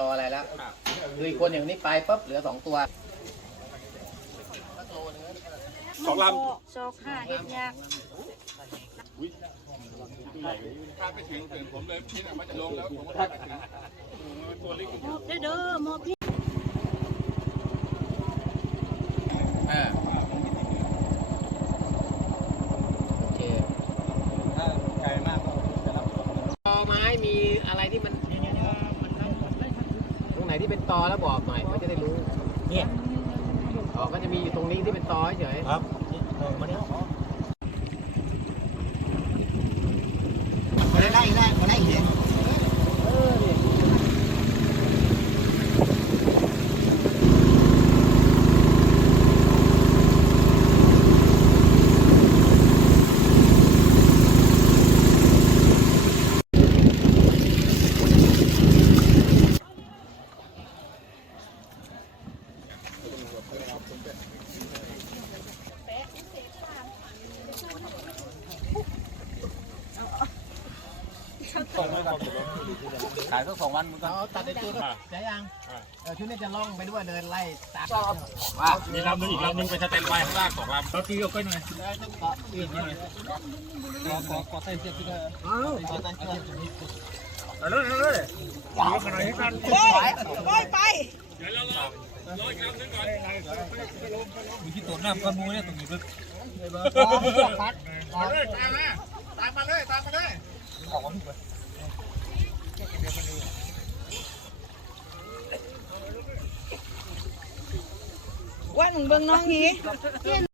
รออะไรแล้วคืออีกคนอย่างนี้ไปปุ๊บเหลือสองตัวสองลโซกห้าเฮ็ดยากำคาดไม่ถึงถึงผมเลยคิดว่ามันจะลงแล้วผมก็คาดไม่ถึงตัวเล็กมอบได้เด้อมอบพี่ เออโอเค ถ้าไกลมากก็จะรับ ตอไม้มีอะไรที่มันตรงไหน ที่เป็นตอแล้วบอกหน่อยเขาจะได้รู้เนี่ยอ๋อก็จะมีอยู่ตรงนี้ที่เป็นตอเฉยครับนี่เออมาเนี่ยมาได้ไล่ไล่มาไล่อีกเนี่ยเออนขายสักสองวันมึงก็เอาตัดในตัวก็ใช้ยังเออชุดนี้จะล่องไปด้วยเดินไล่ตามมีลำนึงอีกลำนึงเป็นสเตนบายข้างล่างสองลำเขาตีเอาไปหน่อยขอขอขอใส่เสื้อที่ก็อ้าวขอใส่เสื้อเอาเลยเอาเลยยกมาหน่อยให้กันโอ้ยโอ้ยไปเดี๋ยวเรา มีที่ตัวน้ำก้อนมูเนี่ยตรงนี้เลยตามมาตามมาเลยตามมาเลยออกมาลูกเลยว่าหนุ่มเบิ้งน้องนี้